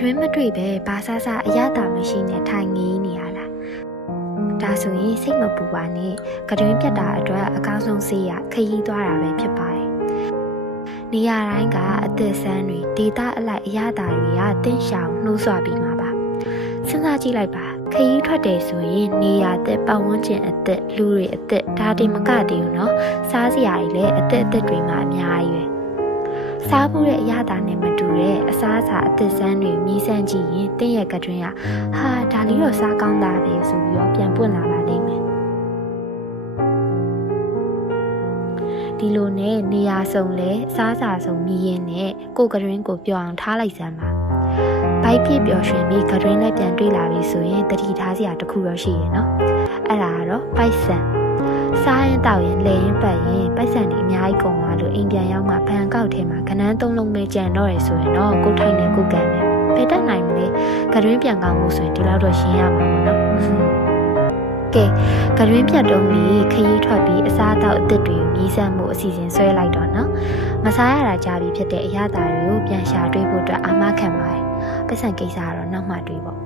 တွင်းမတွေ့ပဲဘာစားစားအရသာမရှိနဲ့ထိုင်ငေးနေရလားဒါဆိုရင်စိတ်မပူပါနဲ့တွင်းပြတ်တာအတွက်အကောင်းဆုံးဆေးရခရီးသွားတာပဲဖြစ်ပါတယ်နေရာတိုင်းကအသက်ဆန်းတွေဒေတာအလိုက်အရသာတွေကတင်းရှောင်နှိုးဆွပြီးမှာပါစဉ်းစားကြည့်လိုက်ပါခရီးထွက်တယ်ဆိုရင်နေရာအသက်ပတ်ဝန်းကျင်အသက်လူတွေအသက်ဒါတင်မကသေးဘူးနော်စားစရာတွေလည်းအသက်တွေမှာအများကြီးပဲစားဖို့တဲ့အရသာနဲ့မတူတဲ့အစားအစာအသက်ဆန်းတွေမြည်ဆန်းကြည့်ရင်တင်းရဲ့ကတွင်ကဟာဒါလေးတော့စားကောင်းတာပဲဆိုပြီးတော့ပြန်ပွင့်လာပါလိမ့်မယ်ဒီလိုနဲ့နေရာစုံလဲအစားအစာစုံမြည်ရင်နဲ့ကိုကတွင်ကိုပြောအောင်ထားလိုက်စမ်းပါဘိုက်ပြည့်ပျော်ရွှင်ပြီးကတွင်နဲ့ပြန်တွေ့လာပြီဆိုရင်တတိထားစရာတစ်ခုတော့ရှိရနော်အဲ့ဒါကတော့ပိုက်ဆံစားရင်တောက်ရင်လဲရင်ပတ်ရင်ပိုက်ဆံတွေအများကြီးကုန်သွားလို့အိမ်ပြန်ရောက်မှဘန်ကောက်ထဲမှာခဏန်းသုံးလုံးပဲကြံတော့ရဆိုရင်တော့ကိုထိုင်နေကိုကန်မယ်ဘယ်တတ်နိုင်မလဲကတွင်ပြန်ကောင်းဖို့ဆိုရင်ဒီလောက်တော့ရှင်းရမှာပေါ့နော်ကဲကတွင်ပြတ်တုံးပြီးခရီးထွက်ပြီးအစားအသောက်အသစ်တွေကိုမြည်ဆန်းမှုအစီအစဉ်ဆွဲလိုက်တော့နော်မစားရတာကြာပြီဖြစ်တဲ့အရသာတွေကိုပြန်ရှာတွေ့ဖို့အတွက်အာမခံပါတယ်ပတ်စံကိစ္စကတော့နောက်မှတွေးပေါ့